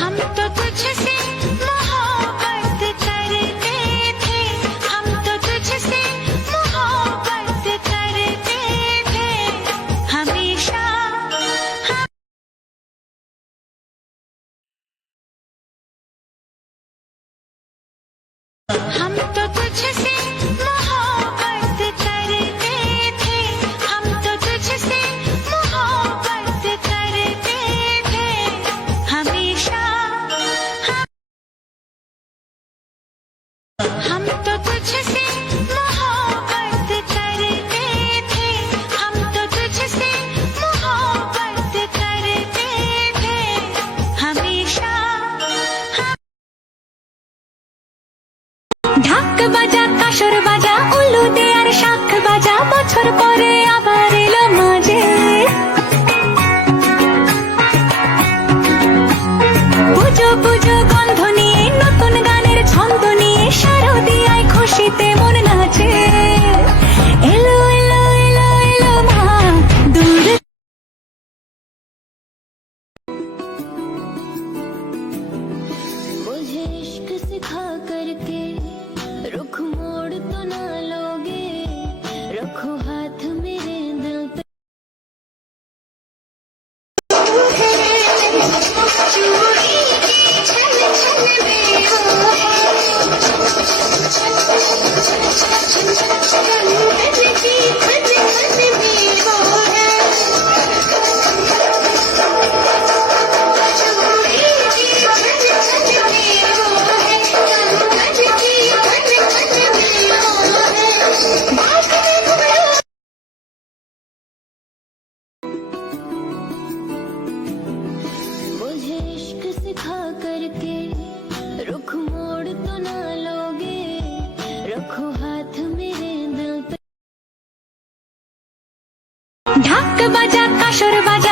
हम तो तुझसे मोहब्बत करते थे, हम तो तुझसे मोहब्बत करते थे हमेशा। हम तो तुझसे मोहब्बत करते थे, हम तो तुझसे मोहब्बत करते थे हमेशा। हम तो तुझसे मोहब्बत करते थे, हम तो तुझसे मोहब्बत करते थे हमेशा। ঢাক বাজা কাসর বাজা উলুদে আর শাখ বাজা, বছর পরে আবার এলো মাঝে। পুজো পুজো গন্ধ নিয়ে নতুন গানের ছন্দ নিয়ে শারদিয়ায় খুশিতে মন নাচে। এলো এলো এলো এলো মা দূর। मुझे इश्क सिखा करके रुख मोड़ तो ना लोगे, रखो हाथ मेरे दिल पे। मुझे इश्क सिखा करके रुख मोड़ तो ना लोगे, रखो हाथ मेरे दिल पे। ঢাক বাজা কাসর বাজা